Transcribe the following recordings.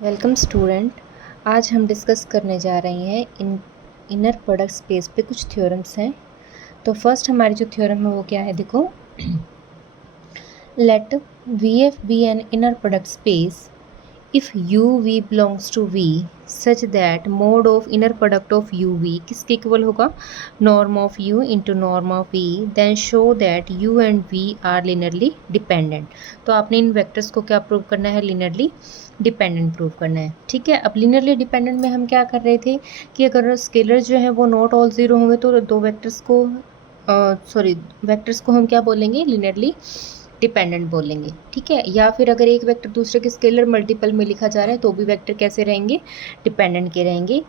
Welcome student. आज हम discuss करने जा रहे हैं इनर प्रोडक्ट स्पेस पे कुछ थ्योरम्स हैं। तो फर्स्ट हमारी जो थ्योरम है वो क्या है, देखो। Let VF be an inner product space if UV belongs to V such that mod of inner product of UV किसके इक्वल होगा, norm of U into norm of V, then show that U and V are linearly dependent. तो आपने इन vectors को क्या prove करना है, linearly dependent prove करना है। ठीक है, अब लिनियरली डिपेंडेंट में हम क्या कर रहे थे कि अगर स्केलर जो है वो नॉट ऑल ज़ीरो होंगे तो दो वेक्टर्स को वेक्टर्स को हम क्या बोलेंगे, लिनियरली डिपेंडेंट बोलेंगे। ठीक है, या फिर अगर एक वेक्टर दूसरे के स्केलर मल्टीपल में लिखा जा रहा है तो भी वेक्टर कैसे रहेंगे, डिपेंडेंट के रहेंगे।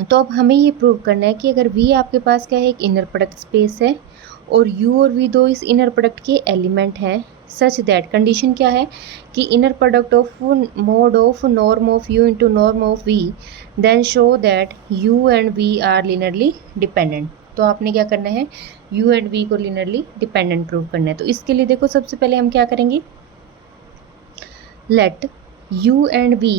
तो अब हमें ये प्रूव करना है कि अगर V आपके पास क्या है, एक इनर प्रोडक्ट स्पेस है और U और V दो इस इनर प्रोडक्ट के एलिमेंट हैं, सच दैट कंडीशन क्या है कि inner product of mod of norm of U into norm of V, then show that U and V are linearly dependent. तो आपने क्या करना है, U एंड V को लिनियरली डिपेंडेंट प्रूव करना है। तो इसके लिए देखो सबसे पहले हम क्या करेंगे, let U and V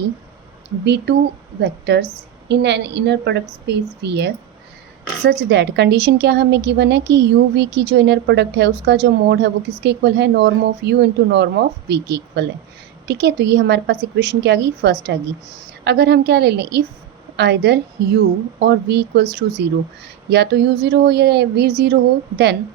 be two vectors in an inner product space VF such that condition क्या हमें गिवन है कि U V की जो इनर प्रोडक्ट है उसका जो मोड है वो किसके इक्वल है, norm of U into norm of V के इक्वल है। ठीक है, तो ये हमारे पास इक्वेशन क्या आ गई, फर्स्ट आ गई। अगर हम क्या ले लें, इफ़ आइदर U और V इक्वल्स टू ज़ीरो, या तो U ज़ीरो हो या V ज़ीरो हो, देन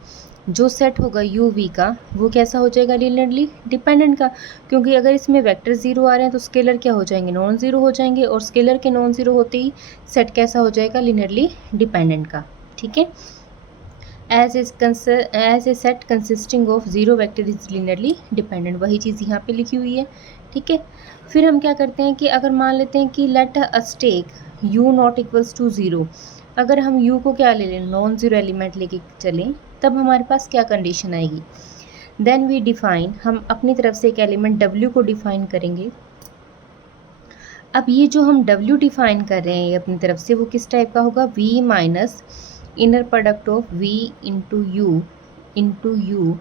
जो सेट होगा U V का वो कैसा हो जाएगा, लिनियरली डिपेंडेंट का। क्योंकि अगर इसमें वेक्टर ज़ीरो आ रहे हैं तो स्केलर क्या हो जाएंगे, नॉन ज़ीरो हो जाएंगे, और स्केलर के नॉन ज़ीरो होते ही सेट कैसा हो जाएगा, लिनियरली डिपेंडेंट का। ठीक है, as a set consisting of zero vector is linearly dependent, वही चीज़ यहाँ पे लिखी हुई है। ठीक है, फिर हम क्या करते हैं कि अगर मान लेते हैं कि let us take U not equals to zero, अगर हम U को क्या ले लें, नॉन ज़ीरो एलिमेंट लेके चलें, तब हमारे पास क्या कंडीशन आएगी, देन वी डिफाइन, हम अपनी तरफ से एक एलिमेंट W को डिफाइन करेंगे। अब ये जो हम W डिफाइन कर रहे हैं अपनी तरफ से, वो किस टाइप का होगा, V minus inner product of V into u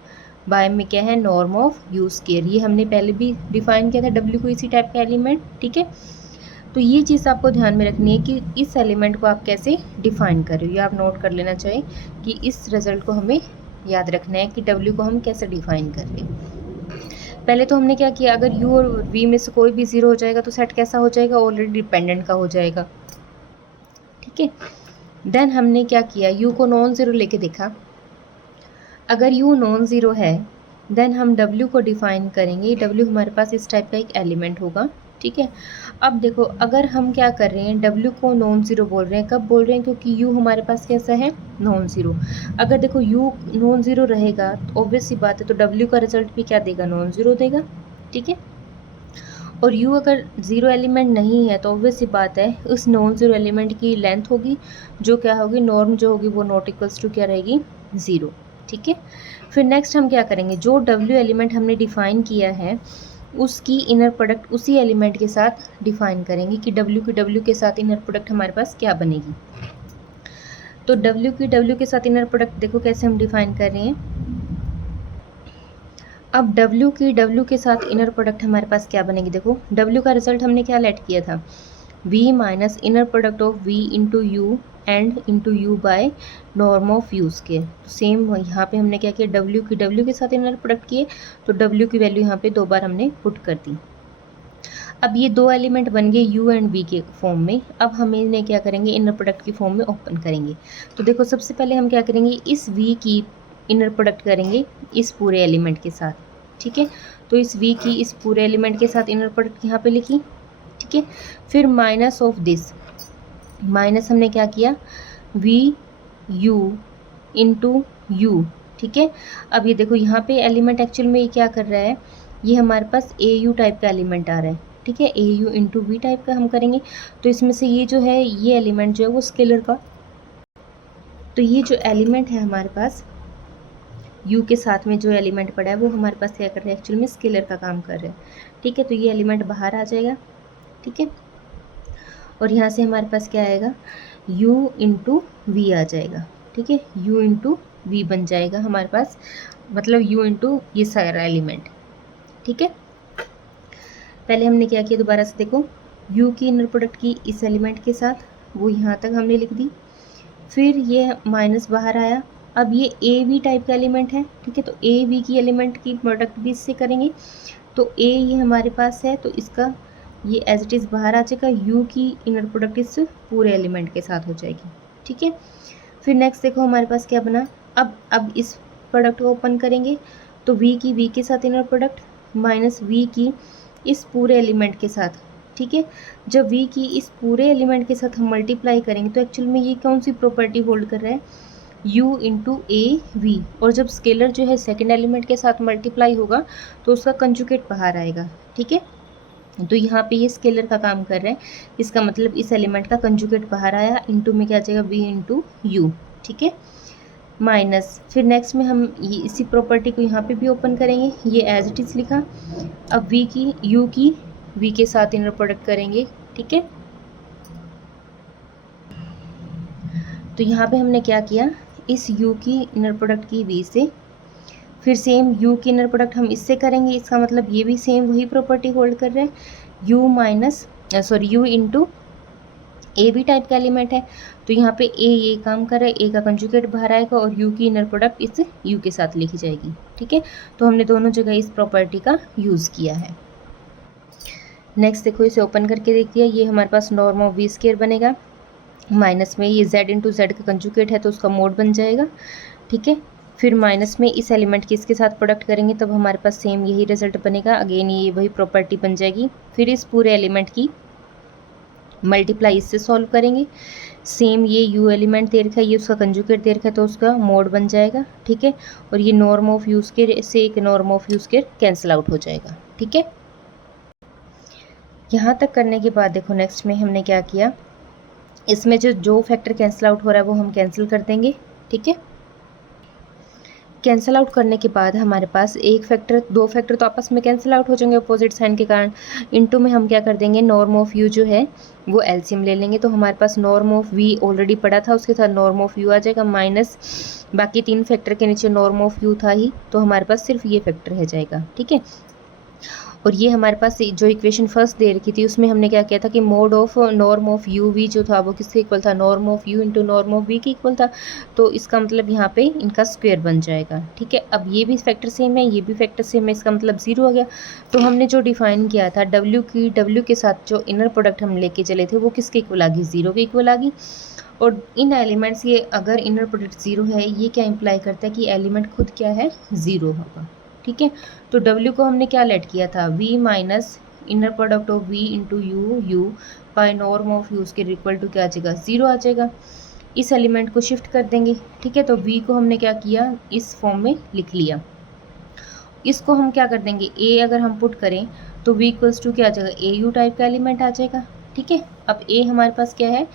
by में क्या है, नॉर्म ऑफ U स्केयर। ये हमने पहले भी डिफाइन किया था W को इसी टाइप का एलिमेंट। ठीक है, तो ये चीज़ आपको ध्यान में रखनी है कि इस एलिमेंट को आप कैसे डिफाइन कर रहे हो, ये आप नोट कर लेना चाहिए कि इस रिजल्ट को हमें याद रखना है कि W को हम कैसे डिफाइन कर रहे हैं। पहले तो हमने क्या किया, अगर U और V में से कोई भी ज़ीरो हो जाएगा तो सेट कैसा हो जाएगा, ऑलरेडी डिपेंडेंट का हो जाएगा। ठीक है, देन हमने क्या किया, U को नॉन ज़ीरो लेके देखा, अगर U नॉन ज़ीरो है देन हम W को डिफाइन करेंगे। W हमारे पास इस टाइप का एक एलिमेंट होगा। ठीक है, अब देखो अगर हम क्या कर रहे हैं, W को नॉन ज़ीरो बोल रहे हैं, कब बोल रहे हैं, क्योंकि U हमारे पास कैसा है, नॉन ज़ीरो। अगर देखो U नॉन ज़ीरो रहेगा तो ऑब्वियस सी बात है, तो W का रिजल्ट भी क्या देगा, नॉन ज़ीरो देगा। ठीक है, और U अगर ज़ीरो एलिमेंट नहीं है तो ऑब्वियस सी बात है उस नॉन ज़ीरो एलिमेंट की लेंथ होगी जो क्या होगी, नॉर्म जो होगी वो नॉट इक्वल्स टू क्या रहेगी, ज़ीरो। ठीक है, फिर नेक्स्ट हम क्या करेंगे, जो W एलिमेंट हमने डिफाइन किया है उसकी इनर प्रोडक्ट उसी एलिमेंट के साथ डिफाइन करेंगे कि W के साथ इनर प्रोडक्ट हमारे पास क्या बनेगी। तो W के साथ इनर प्रोडक्ट देखो कैसे हम डिफाइन कर रहे हैं। अब W के साथ इनर प्रोडक्ट हमारे पास क्या बनेगी, देखो W का रिजल्ट हमने क्या लेट किया था, V minus inner product of V into u and into u by norm of U square. Same यहाँ पे हमने क्या किया, W के साथ इनर प्रोडक्ट किए तो W की वैल्यू यहाँ पे दो बार हमने पुट कर दी। अब ये दो एलिमेंट बन गए U एंड V के फॉर्म में। अब हम इन्हें क्या करेंगे, इनर प्रोडक्ट की फॉर्म में ओपन करेंगे। तो देखो सबसे पहले हम क्या करेंगे, इस V की इनर प्रोडक्ट करेंगे इस पूरे एलिमेंट के साथ। ठीक है, तो इस V की इस पूरे एलिमेंट के साथ इनर प्रोडक्ट यहाँ पे लिखी। ठीक है, फिर माइनस ऑफ दिस, माइनस हमने क्या किया, V U इंटू यू। ठीक है, अब ये देखो यहाँ पे एलिमेंट एक्चुअल में ये क्या कर रहा है, ये हमारे पास AU टाइप का एलिमेंट आ रहा है। ठीक है, AU इंटू V टाइप का हम करेंगे तो इसमें से ये जो है, ये एलिमेंट जो है वो स्केलर का, तो ये जो एलिमेंट है हमारे पास U के साथ में जो एलिमेंट पड़ा है वो हमारे पास क्या कर रहा है, एक्चुअल में स्केलर का काम कर रहा है। ठीक है, तो ये एलिमेंट बाहर आ जाएगा। ठीक है, और यहाँ से हमारे पास क्या आएगा, U इंटू V आ जाएगा। ठीक है, U इंटू V बन जाएगा हमारे पास, मतलब U इंटू ये सारा एलिमेंट। ठीक है, पहले हमने क्या किया, दोबारा से देखो, u की इनर प्रोडक्ट की इस एलिमेंट के साथ, वो यहाँ तक हमने लिख दी। फिर ये माइनस बाहर आया। अब ये ए वी टाइप का एलिमेंट है, ठीक है, तो ए वी की एलिमेंट की प्रोडक्ट भी इससे करेंगे। तो ए ये हमारे पास है, तो इसका ये एज इट इज़ बाहर आ जाएगा, यू की इनर प्रोडक्ट इस पूरे एलिमेंट के साथ हो जाएगी, ठीक है। फिर नेक्स्ट देखो हमारे पास क्या बना। अब इस प्रोडक्ट को ओपन करेंगे तो वी की वी के साथ इनर प्रोडक्ट माइनस वी की इस पूरे एलिमेंट के साथ, ठीक है। जब वी की इस पूरे एलिमेंट के साथ हम मल्टीप्लाई करेंगे तो एक्चुअल में ये कौन सी प्रॉपर्टी होल्ड कर रहा है, u इंटू ए वी। और जब स्केलर जो है सेकेंड एलिमेंट के साथ मल्टीप्लाई होगा तो उसका कंजुगेट बाहर आएगा, ठीक है। तो यहाँ पे ये स्केलर का काम कर रहे हैं, इसका मतलब इस एलिमेंट का कंजुगेट बाहर आया, इंटू में क्या आ जाएगा, v इंटू यू, ठीक है, माइनस। फिर नेक्स्ट में हम ये इसी प्रॉपर्टी को यहाँ पे भी ओपन करेंगे, ये एज इट इज़ लिखा। अब v की u की v के साथ इनर प्रोडक्ट करेंगे, ठीक है। तो यहाँ पे हमने क्या किया, इस u की इनर प्रोडक्ट की v से, फिर सेम u की इनर प्रोडक्ट हम इससे करेंगे, इसका मतलब ये भी सेम वही प्रॉपर्टी होल्ड कर रहे हैं, u माइनस u इंटू ए भी टाइप का एलिमेंट है, तो यहाँ पे ए ये काम कर रहा है, ए का कंजुगेट बाहर आएगा और u की इनर प्रोडक्ट इस u के साथ लिखी जाएगी, ठीक है। तो हमने दोनों जगह इस प्रॉपर्टी का यूज़ किया है। नेक्स्ट देखो, इसे ओपन करके देख दिया, ये हमारे पास नॉर्म ऑफ वी स्केयर बनेगा, माइनस में ये z इंटू जेड का कंजुगेट है तो उसका मोड बन जाएगा, ठीक है। फिर माइनस में इस एलिमेंट की इसके साथ प्रोडक्ट करेंगे तब हमारे पास सेम यही रिजल्ट बनेगा, अगेन ये वही प्रॉपर्टी बन जाएगी। फिर इस पूरे एलिमेंट की मल्टीप्लाई इससे सॉल्व करेंगे, सेम ये u एलिमेंट दे रखा है, ये उसका कंजुगेट दे रखा है तो उसका मोड बन जाएगा, ठीक है। और ये नॉर्म ऑफ यू स्क्वायर से एक norm of you square cancel out हो जाएगा, ठीक है। यहाँ तक करने के बाद देखो नेक्स्ट में हमने क्या किया, इसमें जो फैक्टर कैंसिल आउट हो रहा है वो हम कैंसिल कर देंगे, ठीक है। कैंसिल आउट करने के बाद हमारे पास एक फैक्टर, दो फैक्टर तो आपस में कैंसिल आउट हो जाएंगे अपोजिट साइन के कारण। इनटू में हम क्या कर देंगे, नॉर्म ऑफ यू जो है वो एलसीएम ले लेंगे, तो हमारे पास नॉर्म ऑफ वी ऑलरेडी पड़ा था, उसके साथ नॉर्म ऑफ यू आ जाएगा, माइनस बाकी तीन फैक्टर के नीचे नॉर्म ऑफ यू था ही, तो हमारे पास सिर्फ ये फैक्टर रह जाएगा, ठीक है। और ये हमारे पास जो इक्वेशन फर्स्ट दे रखी थी उसमें हमने क्या किया था कि mod of norm of u v जो था वो किसके इक्वल था, norm of u into norm of v के इक्वल था, तो इसका मतलब यहाँ पे इनका स्क्वायर बन जाएगा, ठीक है। अब ये भी फैक्टर सेम है, ये भी फैक्टर सेम है, इसका मतलब 0 आ गया। तो हमने जो डिफाइन किया था W के साथ जो इनर प्रोडक्ट हम लेके चले थे वो किसके इक्वल आ गई, 0 के इक्वल आ गई। और इन एलिमेंट्स ये अगर इनर प्रोडक्ट 0 है, ये क्या इम्प्लाई करता है कि एलिमेंट खुद क्या है, 0 होगा, ठीक है। तो W को हमने क्या लेट किया था, V minus inner product of V into u by norm of u के इक्वल टू क्या आ जाएगा, 0 आ जाएगा। इस एलिमेंट को शिफ्ट कर देंगे, ठीक है। तो V को हमने क्या किया, इस फॉर्म में लिख लिया। इसको हम क्या कर देंगे, A अगर हम पुट करें तो V इक्वल्स टू क्या आ जाएगा, AU टाइप का एलिमेंट आ जाएगा, ठीक है। अब A हमारे पास क्या है,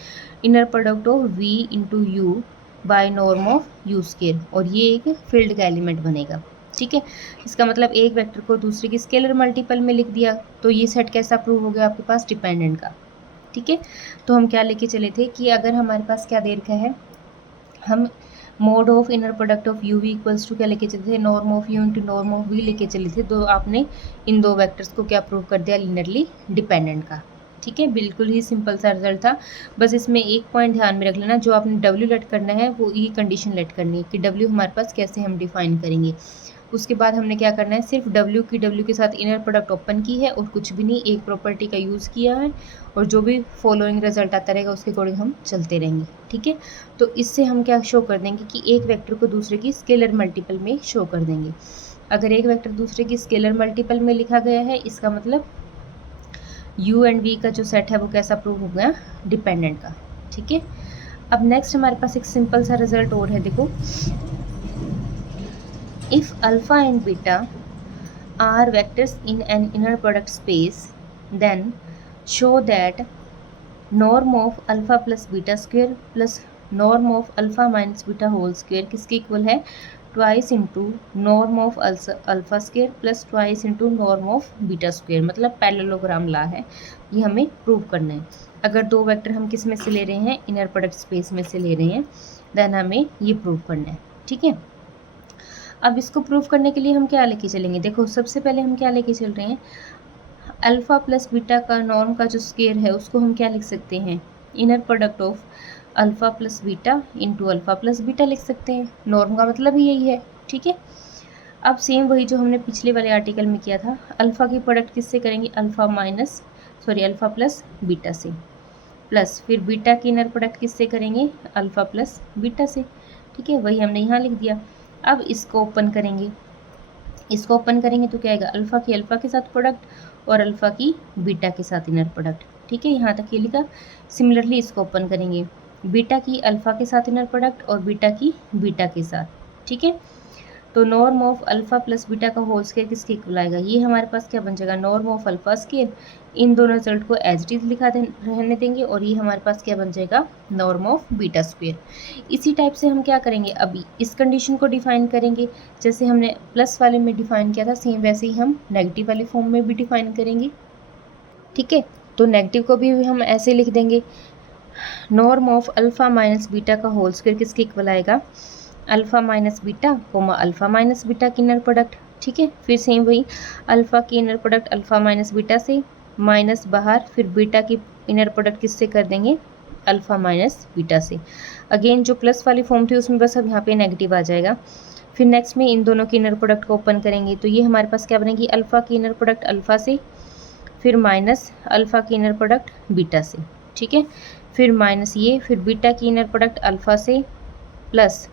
inner product of V into u by norm of u square, और ये एक फील्ड का एलिमेंट बनेगा, ठीक है। इसका मतलब एक वेक्टर को दूसरे की स्केलर मल्टीपल में लिख दिया, तो ये सेट कैसा प्रूव हो गया आपके पास, डिपेंडेंट का, ठीक है। तो हम क्या लेके चले थे कि अगर हमारे पास क्या दे रखा है, हम mod of inner product of u v equals to क्या लेके चले थे, norm of u into norm of v लेके चले थे, तो आपने इन दो वेक्टर्स को क्या प्रूव कर दिया, लीनियरली डिपेंडेंट का, ठीक है। बिल्कुल ही सिंपल सा रिजल्ट था। बस इसमें एक पॉइंट ध्यान में रख लेना, जो आपने W लेट करना है वो ये कंडीशन लेट करनी है कि W हमारे पास कैसे हम डिफाइन करेंगे। उसके बाद हमने क्या करना है, सिर्फ W के साथ इनर प्रोडक्ट ओपन की है और कुछ भी नहीं, एक प्रॉपर्टी का यूज़ किया है, और जो भी फॉलोइंग रिजल्ट आता रहेगा उसके अकॉर्डिंग हम चलते रहेंगे, ठीक है। तो इससे हम क्या शो कर देंगे कि एक वेक्टर को दूसरे की स्केलर मल्टीपल में शो कर देंगे। अगर एक वेक्टर दूसरे की स्केलर मल्टीपल में लिखा गया है, इसका मतलब U एंड V का जो सेट है वो कैसा प्रूव हो गया, डिपेंडेंट का, ठीक है। अब नेक्स्ट हमारे पास एक सिंपल सा रिजल्ट और है, देखो, if alpha and beta are vectors in an inner product space, then show that norm of alpha plus beta square plus norm of alpha minus beta whole square किसके equal है, twice into norm of alpha square plus twice into norm of beta square, मतलब parallelogram ला है, ये हमें prove करना है। अगर दो वेक्टर हम किस में से ले रहे हैं, इनर प्रोडक्ट स्पेस में से ले रहे हैं, देन हमें ये प्रूव करना है, ठीक है। अब इसको प्रूव करने के लिए हम क्या लेके चलेंगे, देखो सबसे पहले हम क्या लेके चल रहे हैं, अल्फ़ा प्लस बीटा का नॉर्म का जो स्क्वायर है उसको हम क्या लिख सकते हैं, inner product of alpha plus beta into alpha plus beta लिख सकते हैं। नॉर्म का मतलब ही यही है, ठीक है। अब सेम वही जो हमने पिछले वाले आर्टिकल में किया था, अल्फ़ा की प्रोडक्ट किससे करेंगे, अल्फ़ा प्लस बीटा से, प्लस फिर बीटा की इनर प्रोडक्ट किससे करेंगे, अल्फ़ा प्लस बीटा से, ठीक है। वही हमने यहाँ लिख दिया। अब इसको ओपन करेंगे, इसको ओपन करेंगे तो क्या आएगा, अल्फ़ा की अल्फ़ा के साथ प्रोडक्ट और अल्फ़ा की बीटा के साथ इनर प्रोडक्ट, ठीक है। यहाँ तक ये लिखा। सिमिलरली इसको ओपन करेंगे, बीटा की अल्फ़ा के साथ इनर प्रोडक्ट और बीटा की बीटा के साथ, ठीक है। तो norm of alpha plus beta का होल स्क्वायर किसके इक्वल आएगा, ये हमारे पास क्या बन जाएगा, नॉर्म ऑफ अल्फ़ा स्क्वायर। इन दोनों रिजल्ट को एज इट इज रहने देंगे और ये हमारे पास क्या बन जाएगा, नॉर्म ऑफ बीटा स्क्वायर। इसी टाइप से हम क्या करेंगे, अभी इस कंडीशन को डिफाइन करेंगे, जैसे हमने प्लस वाले में डिफाइन किया था सेम वैसे ही हम नेगेटिव वाले फॉर्म में भी डिफाइन करेंगे, ठीक है। तो नेगेटिव को भी हम ऐसे लिख देंगे, norm of alpha minus beta का होल स्क्वायर किसके इक्वल आएगा, alpha minus beta comma alpha minus beta की इनर प्रोडक्ट, ठीक है। फिर सेम वही अल्फ़ा की inner product alpha minus beta से, माइनस बाहर, फिर बीटा की इनर प्रोडक्ट किससे कर देंगे, अल्फ़ा माइनस बीटा से। अगेन जो प्लस वाली फॉर्म थी उसमें बस अब यहाँ पे नेगेटिव आ जाएगा। फिर नेक्स्ट में इन दोनों की इनर प्रोडक्ट को ओपन करेंगे तो ये हमारे पास क्या बनेगी, अल्फ़ा की इनर प्रोडक्ट अल्फ़ा से, फिर माइनस अल्फ़ा की इनर प्रोडक्ट बीटा से, ठीक है। फिर माइनस ये, फिर बीटा की इनर प्रोडक्ट अल्फ़ा से, प्लस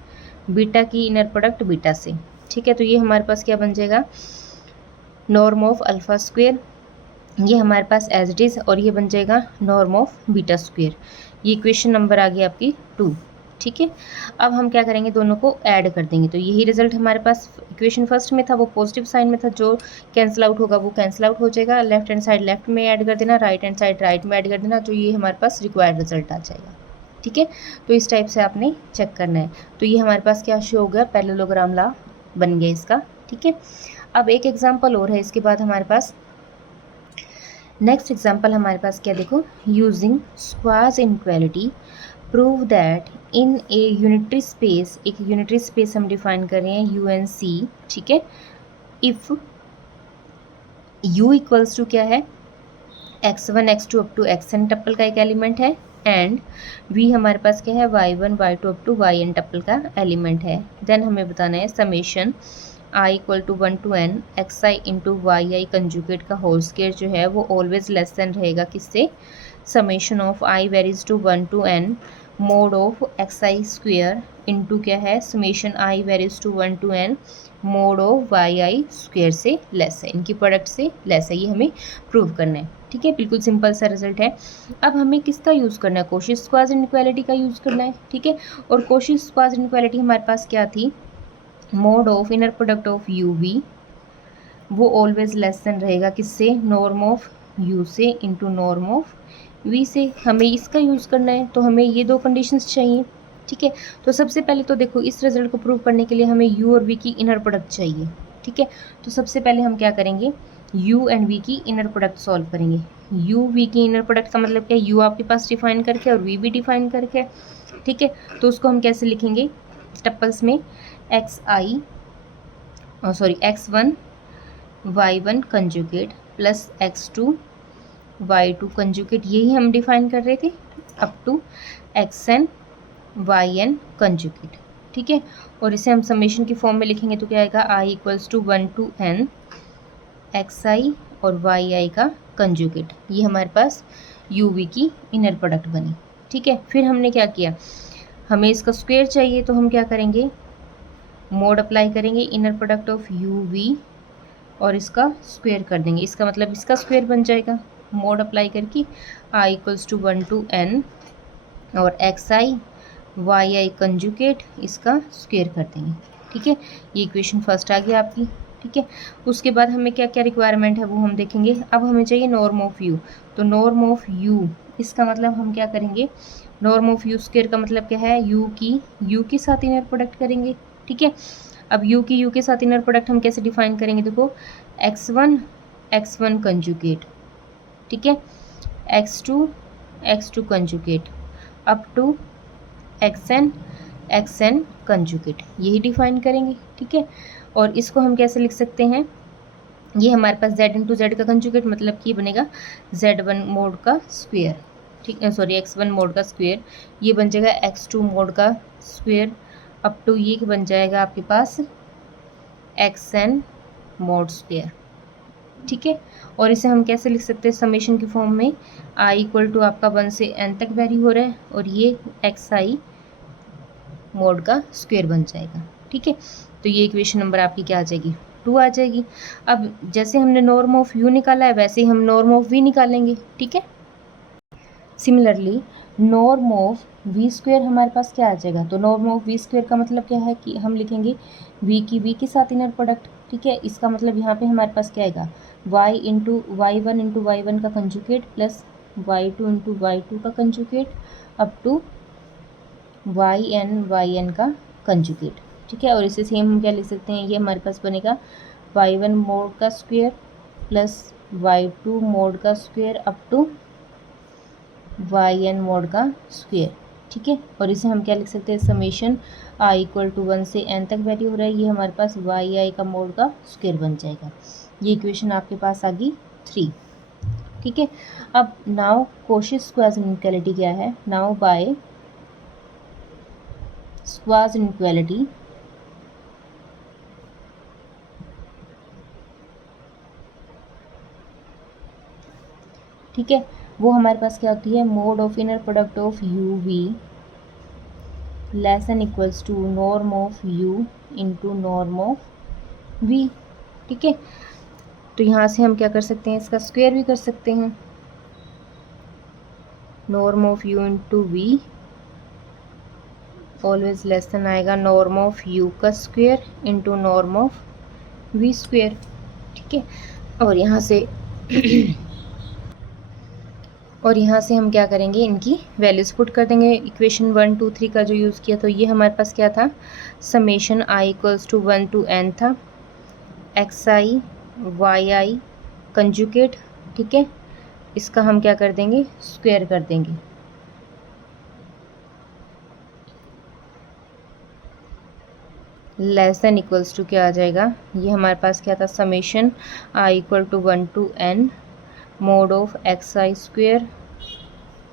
बीटा की इनर प्रोडक्ट बीटा से, ठीक है। तो ये हमारे पास क्या बन जाएगा, नॉर्म ऑफ अल्फ़ा स्क्वायर, ये हमारे पास एज इट इज़, और ये बन जाएगा नॉर्म ऑफ बीटा स्क्वायर। ये इक्वेशन नंबर आ गई आपकी 2, ठीक है। अब हम क्या करेंगे, दोनों को ऐड कर देंगे तो यही रिजल्ट हमारे पास इक्वेशन फर्स्ट में था वो पॉजिटिव साइन में था, जो कैंसिल आउट होगा वो कैंसिल आउट हो जाएगा। लेफ्ट हैंड साइड लेफ्ट में ऐड कर देना, राइट हैंड साइड राइट में ऐड कर देना, तो ये हमारे पास रिक्वायर्ड रिजल्ट आ जाएगा, ठीक है। तो इस टाइप से आपने चेक करना है। तो ये हमारे पास क्या शो हो गया, पैरेललोग्राम लॉ बन गया इसका, ठीक है। अब एक एग्जांपल और है, इसके बाद हमारे पास नेक्स्ट एग्जांपल हमारे पास क्या देखो, using स्क्वाज inequality prove that in A unitary space, एक यूनिटरी स्पेस हम डिफाइन कर रहे हैं यूएनसी, ठीक है। इफ यू इक्वल्स टू क्या है, x1 x2 up to xn टप्पल का एक एलिमेंट है, एंड v हमारे पास क्या है, y1 y2 up to yn टप्पल का एलिमेंट है। देन हमें बताना है summation i equal to 1 to n xi into y i conjugate का होल स्क्वायर जो है वो ऑलवेज लेस देन रहेगा किससे, summation of i varies to 1 to n mod of xi square into क्या है, summation i varies to 1 to n mod of y i square से less है, इनकी प्रोडक्ट से लेस है। ये हमें प्रूव करना है, ठीक है। बिल्कुल सिंपल सा रिजल्ट है। अब हमें किसका यूज़ करना है, कोशी स्क्वाज इनइक्वालिटी का यूज़ करना है, ठीक है। और कोशी स्क्वाज इनइक्वालिटी हमारे पास क्या थी, mod of inner product of u v वो ऑलवेज लेस देन रहेगा किससे, नॉर्म ऑफ यू से इंटू नॉर्म ऑफ वी से। हमें इसका यूज़ करना है तो हमें ये दो कंडीशंस चाहिए, ठीक है। तो सबसे पहले तो देखो इस रिजल्ट को प्रूव करने के लिए हमें u और v की इनर प्रोडक्ट चाहिए, ठीक है। तो सबसे पहले हम क्या करेंगे, u एंड v की इनर प्रोडक्ट सॉल्व करेंगे। u v की इनर प्रोडक्ट का मतलब क्या है, u आपके पास डिफाइन करके और v भी डिफाइन करके, ठीक है। तो उसको हम कैसे लिखेंगे, टप्पल्स में x1 y1 conjugate plus x2 y2 conjugate, यही हम डिफाइन कर रहे थे, up to xn yn conjugate, ठीक है। और इसे हम समेशन की फॉर्म में लिखेंगे तो क्या आएगा, i equals to 1 to n xi और yi का कंजुगेट, ये हमारे पास uv की इनर प्रोडक्ट बनी, ठीक है। फिर हमने क्या किया, हमें इसका स्क्वायर चाहिए तो हम क्या करेंगे, मोड अप्लाई करेंगे इनर प्रोडक्ट ऑफ uv और इसका स्क्वायर कर देंगे, इसका मतलब इसका स्क्वायर बन जाएगा, मोड अप्लाई करके i equals to 1 to n और xi yi कंजुगेट इसका स्क्वायर कर देंगे, ठीक है। ये इक्वेशन फर्स्ट आ गया आपकी, ठीक है। उसके बाद हमें क्या क्या रिक्वायरमेंट है वो हम देखेंगे। अब हमें चाहिए नॉर्म ऑफ यू, तो नॉर्म ऑफ यू इसका मतलब हम क्या करेंगे, नॉर्म ऑफ यू स्क्वायर का मतलब क्या है, यू के साथ इनर प्रोडक्ट करेंगे, ठीक है। अब यू के साथ इनर प्रोडक्ट हम कैसे डिफाइन करेंगे, देखो x1 कंजुगेट, ठीक है, x2 conjugate up to xn conjugate, यही डिफाइन करेंगे, ठीक है। और इसको हम कैसे लिख सकते हैं, ये हमारे पास z इंटू जेड का कंजुगेट मतलब कि ये बनेगा z1 मोड का स्क्वेयर, ठीक है, सॉरी x1 मोड का स्क्वेयर, ये बन जाएगा x2 मोड का स्क्वेयर, अप टू ये बन जाएगा आपके पास xn मोड स्क्वेयर, ठीक है। और इसे हम कैसे लिख सकते हैं समेशन की फॉर्म में, i इक्वल टू आपका 1 से n तक वैरी हो रहा है और ये xi मोड का स्क्वेयर बन जाएगा, ठीक है। तो ये इक्वेशन नंबर आपकी क्या आ जाएगी, 2 आ जाएगी। अब जैसे हमने नॉर्म ऑफ u निकाला है वैसे ही हम नॉर्म ऑफ v निकालेंगे, ठीक है। Similarly norm of v square हमारे पास क्या आ जाएगा, तो नॉर्म ऑफ वी स्क्वेयर का मतलब क्या है कि हम लिखेंगे v की v के साथ इनर प्रोडक्ट, ठीक है। इसका मतलब यहाँ पे हमारे पास क्या आएगा, y इंटू वाई वन का conjugate plus y2 into y2 का conjugate up to y n का कंजुगेट, ठीक है। और इसे सेम हम क्या लिख सकते हैं, ये हमारे पास बनेगा y1 मोड का स्क्वेयर प्लस y2 मोड का square up to yn mod का स्क्वेयर, ठीक है। और इसे हम क्या लिख सकते हैं समेशन i इक्वल टू 1 से n तक वैल्यू हो रहा है, ये हमारे पास yi का मोड का स्क्वेयर बन जाएगा। ये इक्वेशन आपके पास आ गई 3, ठीक है। अब नाउ कोशिश क्वाज इनइक्वालिटी क्या है, नाउ बाय क्वाज इनइक्वालिटी ठीक है, वो हमारे पास क्या होती है, mod of inner product of u v less and equals to norm of u into norm of v, ठीक है। तो यहाँ से हम क्या कर सकते हैं, इसका स्क्वायर भी कर सकते हैं, norm of u into v always less than आएगा नॉर्म ऑफ यू का square into norm of v square, ठीक है। और यहाँ से हम क्या करेंगे, इनकी वैल्यूज पुट कर देंगे, इक्वेशन 1 2 3 का जो यूज़ किया तो ये हमारे पास क्या था, summation i equals to 1 to n था, xi yi कंजुगेट, ठीक है। इसका हम क्या कर देंगे, स्क्वायर कर देंगे, लेस देन इक्वल्स टू क्या आ जाएगा, ये हमारे पास क्या था, summation i equal to 1 to n mod of xi square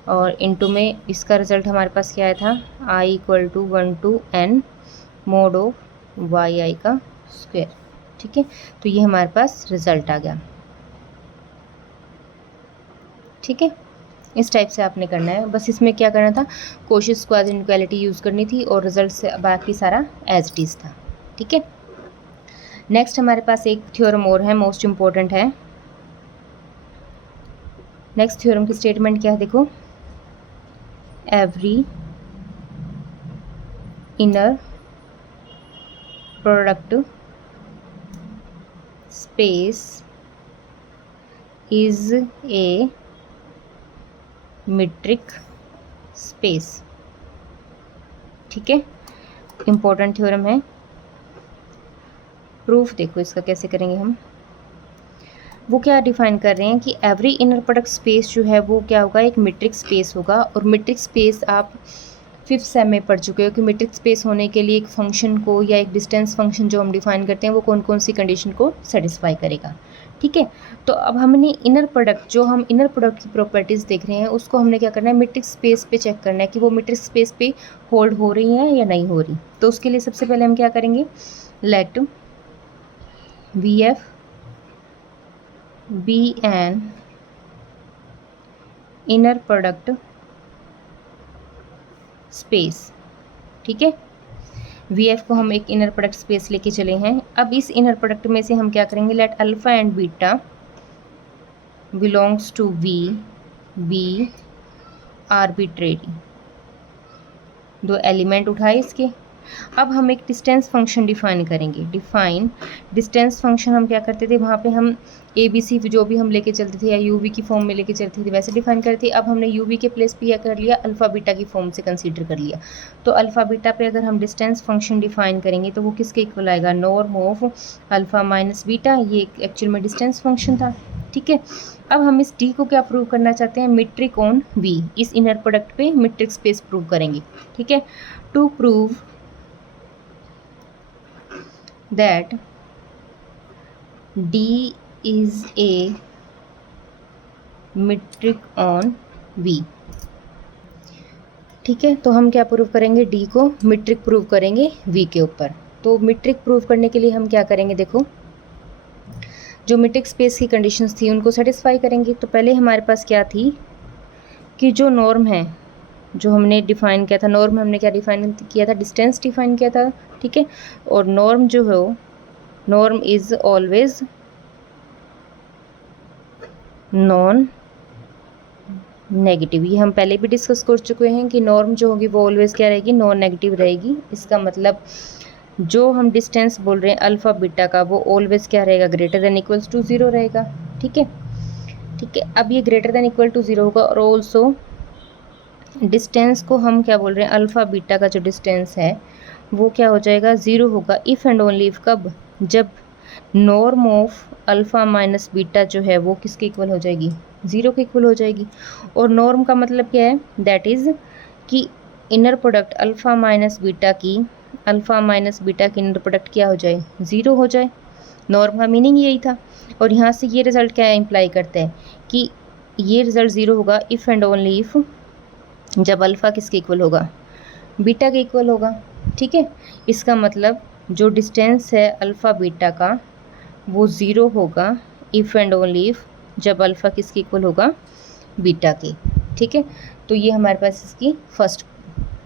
और इनटू में इसका रिजल्ट हमारे पास क्या आया था, i equal to 1 to n mod of yi का स्क्वेयर, ठीक है। तो ये हमारे पास रिजल्ट आ गया, ठीक है। इस टाइप से आपने करना है, बस इसमें क्या करना था, कोशिश क्वाज इनइक्वालिटी यूज़ करनी थी और रिजल्ट से बाकी सारा एज इट इज़ था, ठीक है। नेक्स्ट हमारे पास एक थ्योरम और है, मोस्ट इम्पोर्टेंट है। नेक्स्ट थ्योरम की स्टेटमेंट क्या है, देखो, every inner product space is a metric space, ठीक है। इम्पोर्टेंट थ्योरम है, प्रूफ देखो इसका कैसे करेंगे हम, वो क्या डिफाइन कर रहे हैं कि एवरी इनर प्रोडक्ट स्पेस जो है वो क्या होगा, एक मीट्रिक स्पेस होगा। और मीट्रिक स्पेस आप 5th सेम में पढ़ चुके हो कि मीट्रिक स्पेस होने के लिए एक फंक्शन को या एक डिस्टेंस फंक्शन जो हम डिफाइन करते हैं वो कौन कौन सी कंडीशन को सेटिस्फाई करेगा, ठीक है। तो अब हमने इनर प्रोडक्ट, जो हम इनर प्रोडक्ट की प्रॉपर्टीज़ देख रहे हैं उसको हमने क्या करना है, मीट्रिक स्पेस पे चेक करना है कि वो मीट्रिक स्पेस पे होल्ड हो रही हैं या नहीं हो रही। तो उसके लिए सबसे पहले हम क्या करेंगे, let v f be an inner product space, ठीक है। वी एफ को हम एक इनर प्रोडक्ट स्पेस लेके चले हैं। अब इस इनर प्रोडक्ट में से हम क्या करेंगे, let alpha and beta belongs to v be arbitrary, दो एलिमेंट उठाए इसके। अब हम एक डिस्टेंस फंक्शन डिफाइन करेंगे, डिफाइन डिस्टेंस फंक्शन हम क्या करते थे, वहाँ पे हम ए बी सी जो भी हम लेके चलते थे या यू वी की फॉर्म में लेके चलते थे वैसे डिफाइन करते थे। अब हमने यू वी के प्लेस पे क्या कर लिया, अल्फ़ा बीटा की फॉर्म से कंसीडर कर लिया। तो अल्फ़ा बीटा पे अगर हम डिस्टेंस फंक्शन डिफाइन करेंगे तो वो किसके इक्वल आएगा, norm of alpha minus beta, ये एक्चुअल में डिस्टेंस फंक्शन था, ठीक है। अब हम इस डी को क्या प्रूव करना चाहते हैं, मीट्रिक ऑन वी, इस इनर प्रोडक्ट पे मीट्रिक स्पेस प्रूव करेंगे, ठीक है। To prove that D is a metric on v. ठीक है, तो हम क्या प्रूव करेंगे, डी को मीट्रिक प्रूव करेंगे वी के ऊपर। तो मीट्रिक प्रूव करने के लिए हम क्या करेंगे, देखो जो मीट्रिक स्पेस की कंडीशंस थी उनको सेटिस्फाई करेंगे। तो पहले हमारे पास क्या थी कि जो नॉर्म है, जो हमने डिफाइन किया था, नॉर्म हमने क्या डिफाइन किया था, डिस्टेंस डिफाइन किया था। ठीक है, और नॉर्म जो है norm is always non negative. ये हम पहले भी डिस्कस कर चुके हैं कि नॉर्म जो होगी वो ऑलवेज क्या रहेगी, नॉन नेगेटिव रहेगी। इसका मतलब जो हम डिस्टेंस बोल रहे हैं अल्फ़ा बीटा का, वो ऑलवेज क्या रहेगा, ग्रेटर देन इक्वल्स टू 0 रहेगा। ठीक है, ठीक है। अब ये ग्रेटर देन इक्वल टू 0 होगा, और ऑल्सो डिस्टेंस को हम क्या बोल रहे हैं, अल्फ़ा बीटा का जो डिस्टेंस है वो क्या हो जाएगा, 0 होगा। इफ़ एंड ओनली इफ, कब, जब norm of alpha minus beta जो है वो किसके इक्वल हो जाएगी, 0 के इक्वल हो जाएगी। और नॉर्म का मतलब क्या है, दैट इज़ कि inner product alpha minus beta की इनर प्रोडक्ट क्या हो जाए, 0 हो जाए। नॉर्म का मीनिंग यही था। और यहाँ से ये रिज़ल्ट क्या इम्प्लाई करता है कि ये रिज़ल्ट 0 होगा इफ़ एंड ओनली इफ़ जब अल्फ़ा किसके इक्वल होगा, बीटा के इक्वल होगा। ठीक है, इसका मतलब जो डिस्टेंस है अल्फ़ा बीटा का वो 0 होगा इफ़ एंड ओनली इफ़ जब अल्फ़ा किसके इक्वल होगा, बीटा के। ठीक है, तो ये हमारे पास इसकी फर्स्ट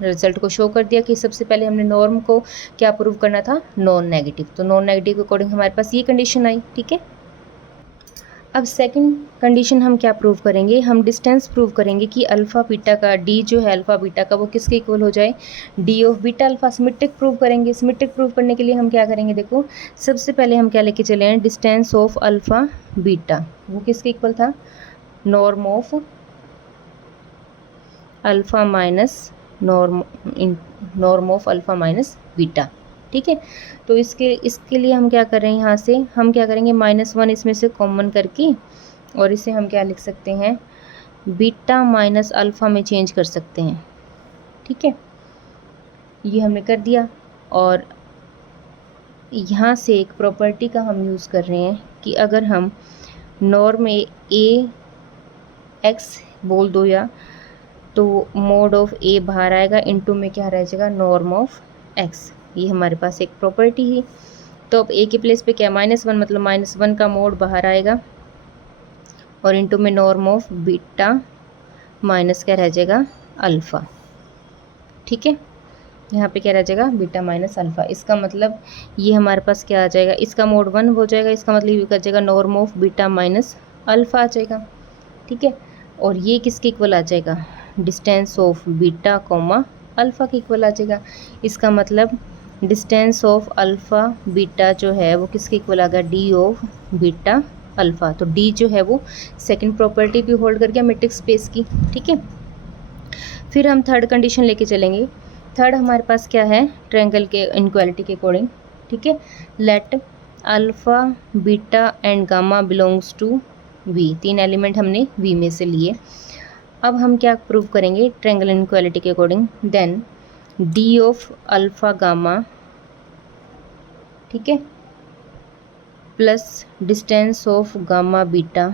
रिजल्ट को शो कर दिया कि सबसे पहले हमने नॉर्म को क्या प्रूव करना था, नॉन नेगेटिव। तो नॉन नेगेटिव के अकॉर्डिंग हमारे पास ये कंडीशन आई। ठीक है, अब सेकंड कंडीशन हम क्या प्रूव करेंगे, हम डिस्टेंस प्रूव करेंगे कि अल्फ़ा बीटा का, डी जो है अल्फ़ा बीटा का वो किसके इक्वल हो जाए, D of beta alpha. Symmetric prove करेंगे। सिमेट्रिक प्रूव करने के लिए हम क्या करेंगे, देखो सबसे पहले हम क्या लेके चले हैं, डिस्टेंस ऑफ अल्फ़ा बीटा वो किसके इक्वल था, norm of alpha minus norm of alpha minus beta. ठीक है, तो इसके लिए हम क्या कर रहे हैं, यहाँ से हम क्या करेंगे, -1 इसमें से कॉमन करके, और इसे हम क्या लिख सकते हैं, बीटा माइनस अल्फ़ा में चेंज कर सकते हैं। ठीक है, ये हमने कर दिया। और यहाँ से एक प्रॉपर्टी का हम यूज़ कर रहे हैं कि अगर हम नॉर्म ए एक्स बोल दो, या तो मोड ऑफ ए बाहर आएगा, इनटू में क्या रह जाएगा, नॉर्म ऑफ एक्स। ये हमारे पास एक प्रॉपर्टी है। तो अब ए के प्लेस पे क्या, -1 मतलब -1 का मोड बाहर आएगा, और इनटू में नॉर्म ऑफ बीटा माइनस क्या रह जाएगा, अल्फ़ा। ठीक है, यहाँ पे क्या रह जाएगा, बीटा माइनस अल्फ़ा। इसका मतलब ये हमारे पास क्या आ जाएगा, इसका मोड 1 हो जाएगा, इसका मतलब ये कर जाएगा norm of beta minus alpha आ जाएगा। ठीक है, और ये किसके इक्वल आ जाएगा, distance of beta comma alpha के इक्वल आ जाएगा। इसका मतलब डिस्टेंस ऑफ अल्फ़ा बीटा जो है वो किसके इक्वल आ गया, डी ऑफ बीटा अल्फ़ा। तो डी जो है वो सेकंड प्रॉपर्टी भी होल्ड कर गया मैट्रिक्स स्पेस की। ठीक है, फिर हम थर्ड कंडीशन लेके चलेंगे। थर्ड हमारे पास क्या है, ट्रायंगल के इनइक्वालिटी के अकॉर्डिंग। ठीक है, let alpha beta and gamma belongs to v. 3 element हमने वी में से लिए। अब हम क्या प्रूव करेंगे, ट्रायंगल इनइक्वालिटी के according, then d of alpha gamma, ठीक है, plus distance of gamma beta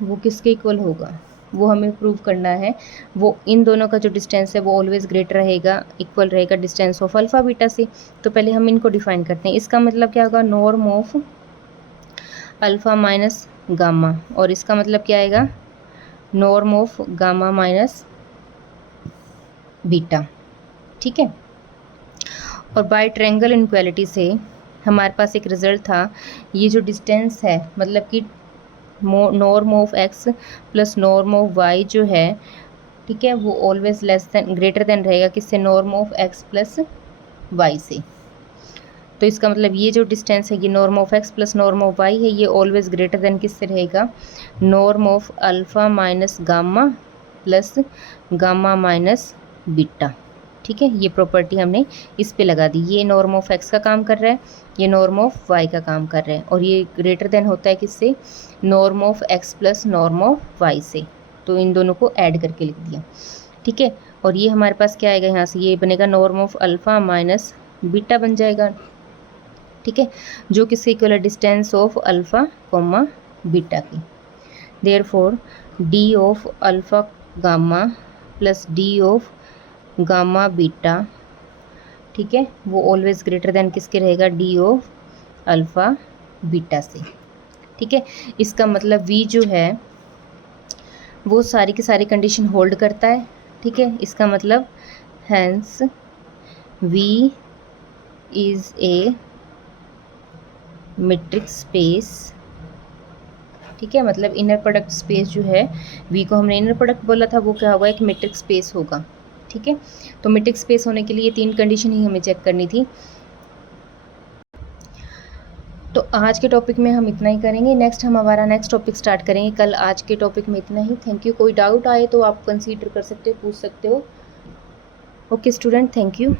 वो किसके इक्वल होगा, वो हमें प्रूव करना है। वो इन दोनों का जो डिस्टेंस है वो ऑलवेज ग्रेटर रहेगा, इक्वल रहेगा डिस्टेंस ऑफ अल्फ़ा बीटा से। तो पहले हम इनको डिफाइन करते हैं। इसका मतलब क्या होगा, norm of alpha minus gamma, और इसका मतलब क्या आएगा, norm of gamma minus beta. ठीक है, और बाय ट्रायंगल इनइक्वालिटी से हमारे पास एक रिजल्ट था, ये जो डिस्टेंस है मतलब कि norm of x plus norm of y जो है, ठीक है, वो always less than greater than रहेगा किससे, norm of x plus y से। तो इसका मतलब ये जो डिस्टेंस है, ये norm of x plus norm of y है, ये ऑलवेज ग्रेटर देन किससे रहेगा, norm of alpha minus gamma plus gamma minus beta. ठीक है, ये प्रॉपर्टी हमने इस पे लगा दी। ये नॉर्म ऑफ एक्स का काम कर रहा है, ये नॉर्म ऑफ वाई का काम कर रहा है, और ये ग्रेटर देन होता है किससे, norm of x plus norm of y से। तो इन दोनों को ऐड करके लिख दिया। ठीक है, और ये हमारे पास क्या आएगा, यहाँ से ये बनेगा norm of alpha minus beta बन जाएगा। ठीक है, जो किससे इक्वल है, distance of alpha comma beta की। Therefore d of alpha gamma plus d of gamma beta, ठीक है, वो ऑलवेज ग्रेटर देन किसके रहेगा, डी ऑफ अल्फ़ा बीटा से। ठीक है, इसका मतलब वी जो है वो सारी की सारी कंडीशन होल्ड करता है। ठीक है, इसका मतलब hence V is a metric space. ठीक है, मतलब इनर प्रोडक्ट स्पेस जो है, वी को हमने इनर प्रोडक्ट बोला था, वो क्या होगा, एक मीट्रिक स्पेस होगा। ठीक है, तो मीट्रिक स्पेस होने के लिए 3 कंडीशन ही हमें चेक करनी थी। तो आज के टॉपिक में हम इतना ही करेंगे, नेक्स्ट हम हमारा नेक्स्ट टॉपिक स्टार्ट करेंगे कल। आज के टॉपिक में इतना ही। Thank you. कोई डाउट आए तो आप कंसीडर कर सकते हो, पूछ सकते हो। Okay student, thank you.